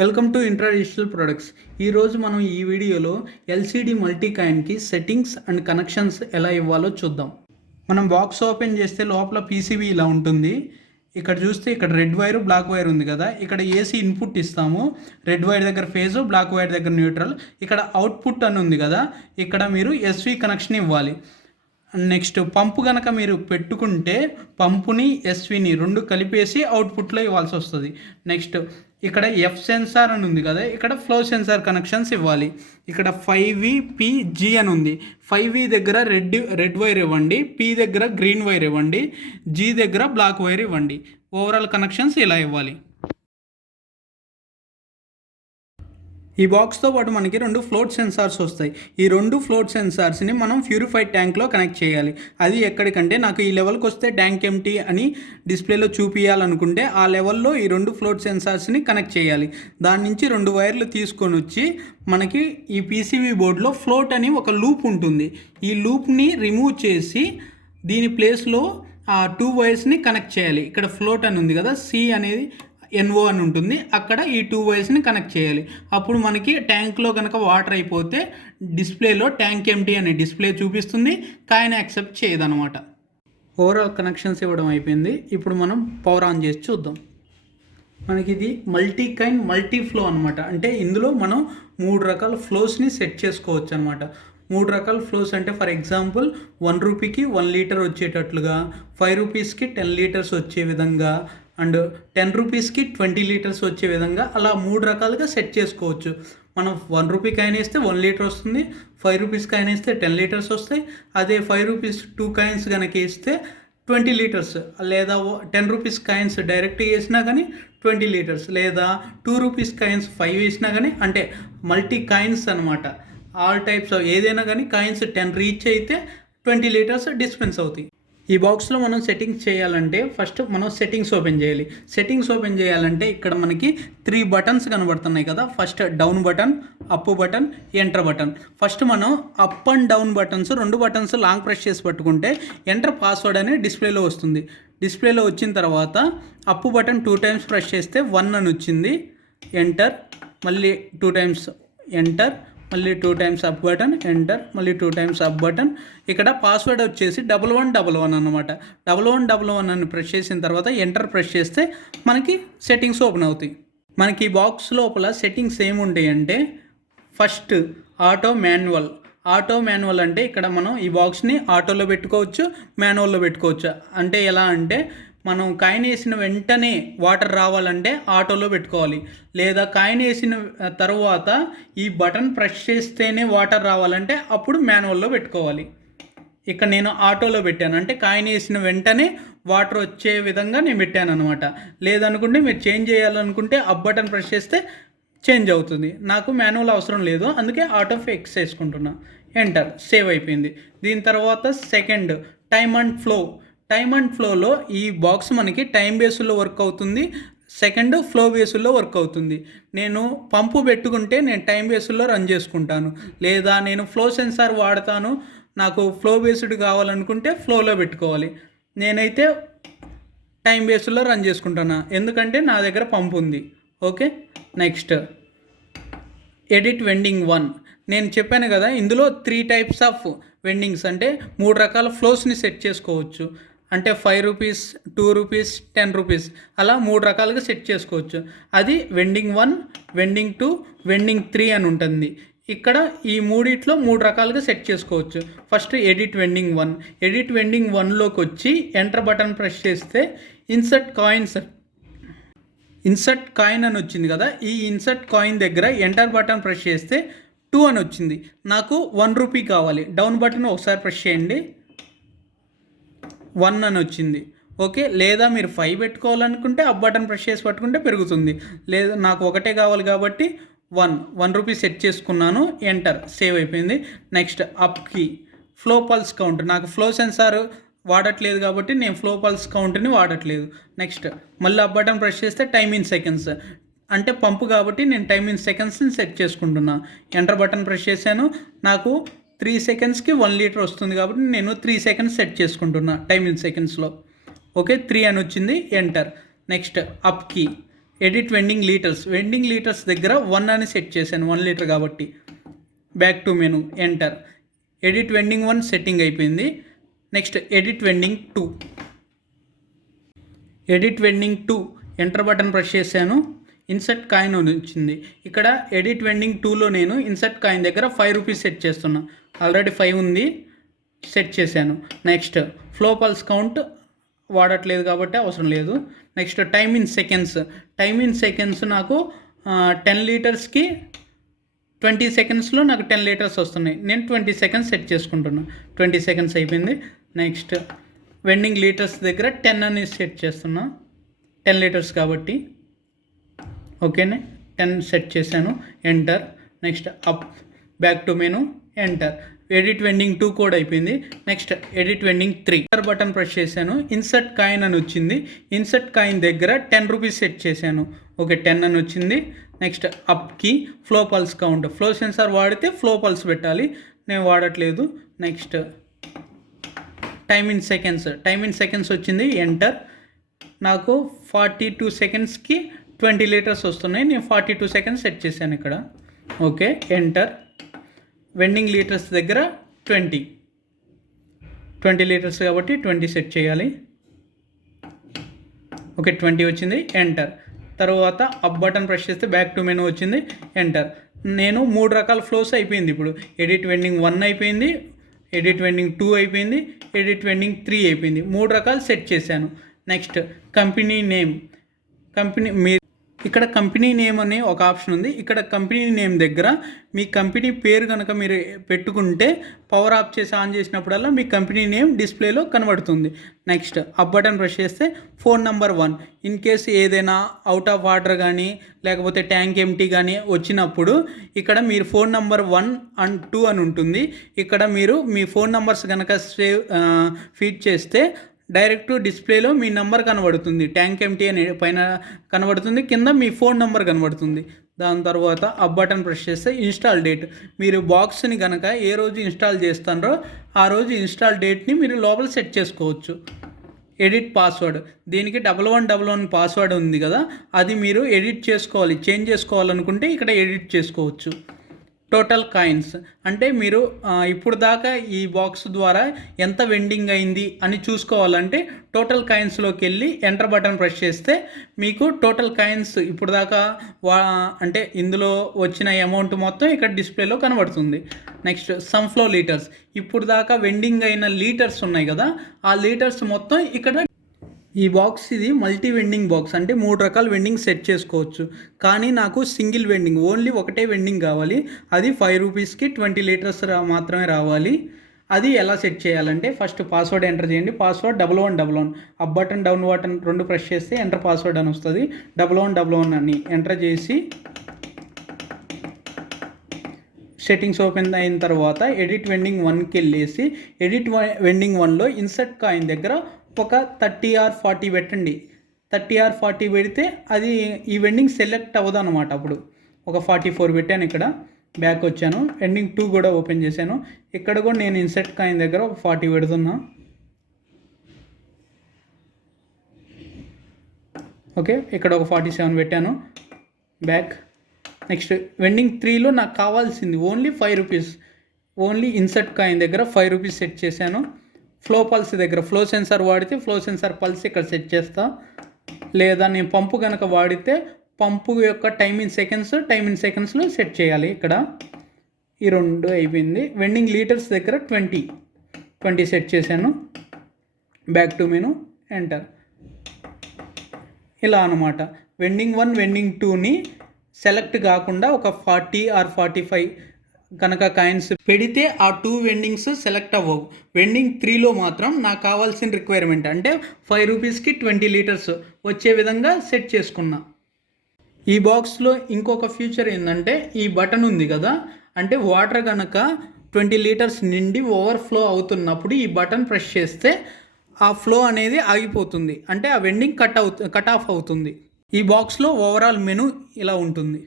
Welcome to intra digital products. ఈరోజు మనం ఈ వీడియోలో ఎల్సిడి మల్టీ కాయిన్కి సెట్టింగ్స్ అండ్ కనెక్షన్స్ ఎలా ఇవ్వాలో చూద్దాం. మనం బాక్స్ ఓపెన్ చేస్తే లోపల పీసీబీ ఇలా ఉంటుంది. ఇక్కడ చూస్తే ఇక్కడ రెడ్ వైర్ బ్లాక్ వైర్ ఉంది కదా, ఇక్కడ ఏసీ ఇన్పుట్ ఇస్తాము. రెడ్ వైర్ దగ్గర ఫేజ్, బ్లాక్ వైర్ దగ్గర న్యూట్రల్. ఇక్కడ అవుట్పుట్ అని ఉంది కదా, ఇక్కడ మీరు ఎస్వి కనెక్షన్ ఇవ్వాలి. నెక్స్ట్ పంపు కనుక మీరు పెట్టుకుంటే పంపుని ఎస్విని రెండు కలిపేసి అవుట్పుట్లో ఇవ్వాల్సి వస్తుంది. నెక్స్ట్ ఇక్కడ ఎఫ్ సెన్సార్ అని ఉంది కదా, ఇక్కడ ఫ్లో సెన్సార్ కనెక్షన్స్ ఇవ్వాలి. ఇక్కడ 5VPG అని ఉంది. 5V దగ్గర రెడ్ వైర్ ఇవ్వండి, P దగ్గర గ్రీన్ వైర్ ఇవ్వండి, G దగ్గర బ్లాక్ వైర్ ఇవ్వండి. ఓవరాల్ కనెక్షన్స్ ఇలా ఇవ్వాలి. ఈ బాక్స్తో పాటు మనకి రెండు ఫ్లోట్ సెన్సార్స్ వస్తాయి. ఈ రెండు ఫ్లోట్ సెన్సార్స్ని మనం ప్యూరిఫైడ్ ట్యాంక్లో కనెక్ట్ చేయాలి. అది ఎక్కడికంటే నాకు ఈ లెవెల్కి వస్తే ట్యాంక్ ఎంటీ అని డిస్ప్లేలో చూపించాలనుకుంటే ఆ లెవెల్లో ఈ రెండు ఫ్లోట్ సెన్సార్స్ని కనెక్ట్ చేయాలి. దాని నుంచి రెండు వైర్లు తీసుకొని వచ్చి మనకి ఈ పీసీబీ బోర్డులో ఫ్లోట్ అని ఒక లూప్ ఉంటుంది. ఈ లూప్ని రిమూవ్ చేసి దీని ప్లేస్లో ఆ 2 వైర్స్ని కనెక్ట్ చేయాలి. ఇక్కడ ఫ్లోట్ అని ఉంది కదా, C అనేది NO అని ఉంటుంది, అక్కడ ఈ 2 వైర్స్ని కనెక్ట్ చేయాలి. అప్పుడు మనకి ట్యాంక్లో కనుక వాటర్ అయిపోతే డిస్ప్లేలో ట్యాంక్ ఎంటీ అనే డిస్ప్లే చూపిస్తుంది, కాయిన్ యాక్సెప్ట్ చేయదనమాట. ఓవరాల్ కనెక్షన్స్ ఇవ్వడం అయిపోయింది. ఇప్పుడు మనం పవర్ ఆన్ చేసి చూద్దాం. మనకి ఇది మల్టీ కాయిన్ మల్టీ ఫ్లో అనమాట. అంటే ఇందులో మనం 3 రకాల ఫ్లోస్ని సెట్ చేసుకోవచ్చు అనమాట. 3 రకాల ఫ్లోస్ అంటే ఫర్ ఎగ్జాంపుల్ 1 రూపీకి 1 లీటర్ వచ్చేటట్లుగా, 5 రూపీస్కి 10 లీటర్స్ వచ్చే విధంగా, అండ్ 10 రూపీస్కి 20 లీటర్స్ వచ్చే విధంగా అలా 3 రకాలుగా సెట్ చేసుకోవచ్చు. మనం 1 రూపీ కాయిన్ వేస్తే 1 లీటర్ వస్తుంది, 5 రూపీస్ కాయిన్ వేస్తే 10 లీటర్స్ వస్తాయి. అదే 5 రూపీస్ 2 కాయిన్స్ కనుక వేస్తే 20 లీటర్స్, లేదా 10 రూపీస్ కాయిన్స్ డైరెక్ట్ వేసినా కానీ 20 లీటర్స్, లేదా 2 రూపీస్ కాయిన్స్ 5 వేసినా కానీ, అంటే మల్టీ కాయిన్స్ అనమాట. ఆల్ టైప్స్ ఏదైనా కానీ కాయిన్స్ 10 రీచ్ అయితే 20 లీటర్స్ డిస్పెన్స్ అవుతాయి. ఈ బాక్స్లో మనం సెట్టింగ్స్ చేయాలంటే ఫస్ట్ మనం సెట్టింగ్స్ ఓపెన్ చేయాలి. సెట్టింగ్స్ ఓపెన్ చేయాలంటే ఇక్కడ మనకి 3 బటన్స్ కనబడుతున్నాయి కదా. First down button, up button, enter button. First మనం up and down buttons 2 buttons long press చేసి పట్టుకుంటే ఎంటర్ పాస్వర్డ్ అని డిస్ప్లేలో వస్తుంది. డిస్ప్లేలో వచ్చిన తర్వాత అప్ బటన్ 2 టైమ్స్ ప్రెస్ చేస్తే 1 అని వచ్చింది, ఎంటర్, మళ్ళీ 2 టైమ్స్ ఎంటర్, మళ్ళీ 2 టైమ్స్ అప్ బటన్, ఎంటర్, మళ్ళీ 2 టైమ్స్ అప్ బటన్. ఇక్కడ పాస్వర్డ్ వచ్చేసి 1111 అనమాట. 1111 అని ప్రెస్ చేసిన తర్వాత ఎంటర్ ప్రెస్ చేస్తే మనకి సెట్టింగ్స్ ఓపెన్ అవుతాయి. మనకి ఈ బాక్స్ లోపల సెట్టింగ్స్ ఏముంటాయి అంటే first auto manual. Auto manual అంటే ఇక్కడ మనం ఈ బాక్స్ని ఆటోలో పెట్టుకోవచ్చు, మాన్యువల్లో పెట్టుకోవచ్చు. అంటే ఎలా అంటే మనం కాయిన్ వేసిన వెంటనే వాటర్ రావాలంటే ఆటోలో పెట్టుకోవాలి, లేదా కాయిన్ వేసిన తర్వాత ఈ బటన్ ప్రెస్ చేస్తేనే వాటర్ రావాలంటే అప్పుడు మాన్యువల్లో పెట్టుకోవాలి. ఇక్కడ నేను ఆటోలో పెట్టాను, అంటే కాయిన్ వేసిన వెంటనే వాటర్ వచ్చే విధంగా నేను పెట్టాను అనమాట. లేదనుకుంటే మీరు చేంజ్ చేయాలనుకుంటే అప్ బటన్ ప్రెస్ చేస్తే చేంజ్ అవుతుంది. నాకు మాన్యువల్ అవసరం లేదు, అందుకే ఆటో ఫిక్స్ చేసుకుంటున్నా. ఎంటర్, సేవ్ అయిపోయింది. దీని తర్వాత second time and flow. Time and ఫ్లోలో ఈ బాక్స్ మనకి టైం బేస్లో వర్క్ అవుతుంది, సెకండ్ ఫ్లో బేస్లో వర్క్ అవుతుంది. నేను పంపు పెట్టుకుంటే నేను టైం బేస్లో రన్ చేసుకుంటాను, లేదా నేను ఫ్లో సెన్సార్ వాడతాను, నాకు ఫ్లో బేస్డ్ కావాలనుకుంటే ఫ్లోలో పెట్టుకోవాలి. నేనైతే టైం బేస్లో రన్ చేసుకుంటాను, ఎందుకంటే నా దగ్గర పంపు ఉంది. Okay, next edit vending 1. నేను చెప్పాను కదా, ఇందులో 3 టైప్స్ ఆఫ్ వెండింగ్స్, అంటే 3 రకాల ఫ్లోస్ని సెట్ చేసుకోవచ్చు. అంటే 5 రూపీస్, 2 రూపీస్, 10 రూపీస్ అలా 3 రకాలుగా సెట్ చేసుకోవచ్చు. అది వెండింగ్ 1, వెండింగ్ 2, వెండింగ్ 3 అని ఉంటుంది. ఇక్కడ ఈ మూడిట్లో 3 రకాలుగా సెట్ చేసుకోవచ్చు. First edit vending 1. Edit vending 1లోకి వచ్చి ఎంటర్ బటన్ ప్రెస్ చేస్తే ఇన్సర్ట్ కాయిన్ అని వచ్చింది కదా, ఈ ఇన్సర్ట్ కాయిన్ దగ్గర ఎంటర్ బటన్ ప్రెస్ చేస్తే 2 అని వచ్చింది. నాకు 1 రూపీ కావాలి, డౌన్ బటన్ ఒకసారి ప్రెస్ చేయండి, 1 అని వచ్చింది. ఓకే, లేదా మీరు 5 పెట్టుకోవాలనుకుంటే అప్ బటన్ ప్రెస్ చేసి పట్టుకుంటే పెరుగుతుంది, లేదా నాకు ఒకటే కావాలి కాబట్టి 1 రూపీ సెట్ చేసుకున్నాను, ఎంటర్, సేవ్ అయిపోయింది. నెక్స్ట్ అప్కి ఫ్లో పల్స్ కౌంట్. నాకు ఫ్లో సెన్సార్ వాడట్లేదు కాబట్టి నేను ఫ్లో పల్స్ కౌంట్ని వాడట్లేదు. నెక్స్ట్ మళ్ళీ అప్ బటన్ ప్రెస్ చేస్తే టైమ్ ఇన్ సెకండ్స్, అంటే పంపు కాబట్టి నేను టైమ్ ఇన్ సెకండ్స్ని సెట్ చేసుకుంటున్నా. ఎంటర్ బటన్ ప్రెస్ చేశాను, నాకు 3 సెకండ్స్కి 1 లీటర్ వస్తుంది కాబట్టి నేను 3 సెకండ్స్ సెట్ చేసుకుంటున్నా టైమ్ ఇన్ సెకండ్స్లో. ఓకే, 3 అని వచ్చింది, ఎంటర్. నెక్స్ట్ అప్కి ఎడిట్ వెండింగ్ లీటర్స్ దగ్గర 1 అని సెట్ చేశాను, 1 లీటర్ కాబట్టి. Back to menu, enter. Edit vending 1 setting అయిపోయింది. Next edit vending 2 enter button press చేశాను. ఇన్సర్ట్ కాయిన్ వచ్చింది. ఇక్కడ ఎడిట్ వెండింగ్ 2లో నేను ఇన్సర్ట్ కాయిన్ దగ్గర 5 రూపీస్ సెట్ చేస్తున్నా. ఆల్రెడీ 5 ఉంది, సెట్ చేశాను. నెక్స్ట్ ఫ్లో పల్స్ కౌంట్ వాడట్లేదు కాబట్టి అవసరం లేదు. నెక్స్ట్ టైమ్ ఇన్ సెకండ్స్ నాకు 10 లీటర్స్కి 20 సెకండ్స్లో నాకు 10 లీటర్స్ వస్తున్నాయి. నేను 20 సెకండ్స్ సెట్ చేసుకుంటున్నాను. 20 సెకండ్స్ అయిపోయింది. నెక్స్ట్ వెండింగ్ లీటర్స్ దగ్గర 10 అని సెట్ చేస్తున్నా, 10 లీటర్స్ కాబట్టి. ఓకేనే, 10 సెట్ చేశాను. Enter. Next up, back to menu, enter. Edit vending 2 code అయిపోయింది. Next edit vending 3 button press చేశాను. ఇన్సర్ట్ కాయిన్ అని వచ్చింది. ఇన్సర్ట్ కాయిన్ దగ్గర 10 రూపీస్ సెట్ చేశాను. ఓకే, 10 అని వచ్చింది. నెక్స్ట్ అప్కి flow pulse count, flow sensor వాడితే ఫ్లో పల్స్ పెట్టాలి, నేను వాడట్లేదు. నెక్స్ట్ టైమ్ ఇన్ సెకండ్స్ వచ్చింది. ఎంటర్. నాకు 42 సెకండ్స్కి 20 లీటర్స్ వస్తున్నాయి. నేను 42 సెకండ్స్ సెట్ చేశాను ఇక్కడ. Okay, enter. వెండింగ్ లీటర్స్ దగ్గర 20 లీటర్స్ కాబట్టి 20 సెట్ చేయాలి. ఓకే, 20 వచ్చింది. ఎంటర్. తర్వాత అప్ బటన్ ప్రెస్ చేస్తే బ్యాక్ టు మెనూ వచ్చింది. ఎంటర్. నేను 3 రకాల ఫ్లోస్ అయిపోయింది. ఇప్పుడు ఎడిట్ వెండింగ్ 1 అయిపోయింది, ఎడిట్ వెండింగ్ 2 అయిపోయింది, ఎడిట్ వెండింగ్ 3 అయిపోయింది. 3 రకాలు సెట్ చేశాను. Next company name. ఇక్కడ కంపెనీ నేమ్ అనే ఒక ఆప్షన్ ఉంది. ఇక్కడ కంపెనీ నేమ్ దగ్గర మీ కంపెనీ పేరు కనుక మీరు పెట్టుకుంటే పవర్ ఆఫ్ చేసి ఆన్ చేసినప్పుడల్లా మీ కంపెనీ నేమ్ డిస్ప్లేలో కనబడుతుంది. నెక్స్ట్ అప్ బటన్ ప్రెస్ చేస్తే ఫోన్ నెంబర్ 1. ఇన్ కేస్ ఏదైనా అవుట్ ఆఫ్ ఆర్డర్ కానీ లేకపోతే ట్యాంక్ ఎంటీ కానీ వచ్చినప్పుడు ఇక్కడ మీరు ఫోన్ నెంబర్ 1 అండ్ 2 అని ఉంటుంది. ఇక్కడ మీరు మీ ఫోన్ నెంబర్స్ కనుక ఫీడ్ చేస్తే డైరెక్ట్ డిస్ప్లేలో మీ నెంబర్ కనబడుతుంది. ట్యాంక్ ఎంటీ అని పైన కనబడుతుంది, కింద మీ ఫోన్ నెంబర్ కనబడుతుంది. దాని తర్వాత అప్ బటన్ ప్రెస్ చేస్తే ఇన్స్టాల్ డేట్. మీరు బాక్స్ని కనుక ఏ రోజు ఇన్స్టాల్ చేస్తారో ఆ రోజు ఇన్స్టాల్ డేట్ని మీరు లోపల సెట్ చేసుకోవచ్చు. Edit password. దీనికి 1111 పాస్వర్డ్ ఉంది కదా, అది మీరు ఎడిట్ చేసుకోవాలి. చేంజ్ చేసుకోవాలనుకుంటే ఇక్కడ ఎడిట్ చేసుకోవచ్చు. టోటల్ కాయిన్స్ అంటే మీరు ఇప్పుడు దాకా ఈ బాక్స్ ద్వారా ఎంత వెండింగ్ అయింది అని చూసుకోవాలంటే టోటల్ కాయిన్స్లోకి వెళ్ళి ఎంటర్ బటన్ ప్రెస్ చేస్తే మీకు టోటల్ కాయిన్స్ ఇప్పుడు దాకా అంటే ఇందులో వచ్చిన అమౌంట్ మొత్తం ఇక్కడ డిస్ప్లేలో కనబడుతుంది. Next some flow litres. ఇప్పుడు దాకా వెండింగ్ అయిన లీటర్స్ ఉన్నాయి కదా, ఆ లీటర్స్ మొత్తం ఇక్కడ. ఈ బాక్స్ ఇది మల్టీ వెండింగ్ బాక్స్, అంటే 3 రకాల వెండింగ్ సెట్ చేసుకోవచ్చు. కానీ నాకు సింగిల్ వెండింగ్, ఓన్లీ ఒకటే వెండింగ్ కావాలి. అది 5 రూపీస్కి 20 లీటర్స్ మాత్రమే రావాలి. అది ఎలా సెట్ చేయాలంటే ఫస్ట్ పాస్వర్డ్ ఎంటర్ చేయండి. Password 1111. Up button down button 2 press చేస్తే ఎంటర్ పాస్వర్డ్ అని వస్తుంది. 1111 అని ఎంటర్ చేసి సెట్టింగ్స్ ఓపెన్ అయిన తర్వాత ఎడిట్ వెండింగ్ 1కి వెళ్ళేసి ఎడిట్ వెండింగ్ 1లో ఇన్సర్ట్ కాయిన్ దగ్గర ఒక 30 or 40 పెట్టండి. 30 or 40 పెడితే అది ఈ వెండింగ్ సెలెక్ట్ అవ్వదు అనమాట. అప్పుడు ఒక 44 పెట్టాను. ఇక్కడ బ్యాక్ వచ్చాను. వెండింగ్ 2 కూడా ఓపెన్ చేశాను. ఇక్కడ కూడా నేను ఇన్సర్ట్ కాయిన్ దగ్గర ఒక 40 పెడుతున్నా. ఓకే, ఇక్కడ ఒక 47 పెట్టాను. బ్యాక్. నెక్స్ట్ వెండింగ్ 3లో నాకు కావాల్సింది only 5 rupees. Only insert coin దగ్గర 5 రూపీస్ సెట్ చేశాను. ఫ్లో పల్స్ దగ్గర ఫ్లో సెన్సార్ వాడితే ఫ్లో సెన్సార్ పల్స్ ఇక్కడ సెట్ చేస్తా. లేదా నేను పంపు కనుక వాడితే పంపు యొక్క టైమ్ ఇన్ సెకండ్స్లో సెట్ చేయాలి. ఇక్కడ ఈ 2 అయిపోయింది. వెండింగ్ లీటర్స్ దగ్గర 20 సెట్ చేశాను. Back to menu, enter. ఇలా అనమాట. వెండింగ్ 1 వెండింగ్ 2ని సెలెక్ట్ కాకుండా ఒక 40 or 45 కనుక కాయిన్స్ పెడితే ఆ 2 వెండింగ్స్ సెలెక్ట్ అవ్వవు. వెండింగ్ 3లో మాత్రం నాకు కావాల్సిన రిక్వైర్మెంట్ అంటే 5 రూపీస్కి 20 లీటర్స్ వచ్చే విధంగా సెట్ చేసుకున్నా. ఈ బాక్స్లో ఇంకొక ఫీచర్ ఏంటంటే ఈ బటన్ ఉంది కదా, అంటే వాటర్ కనుక 20 లీటర్స్ నిండి ఓవర్ఫ్లో అవుతున్నప్పుడు ఈ బటన్ ప్రెస్ చేస్తే ఆ ఫ్లో అనేది ఆగిపోతుంది. అంటే ఆ వెండింగ్ కట్ ఆఫ్ అవుతుంది. ఈ బాక్స్లో ఓవరాల్ మెను ఇలా ఉంటుంది.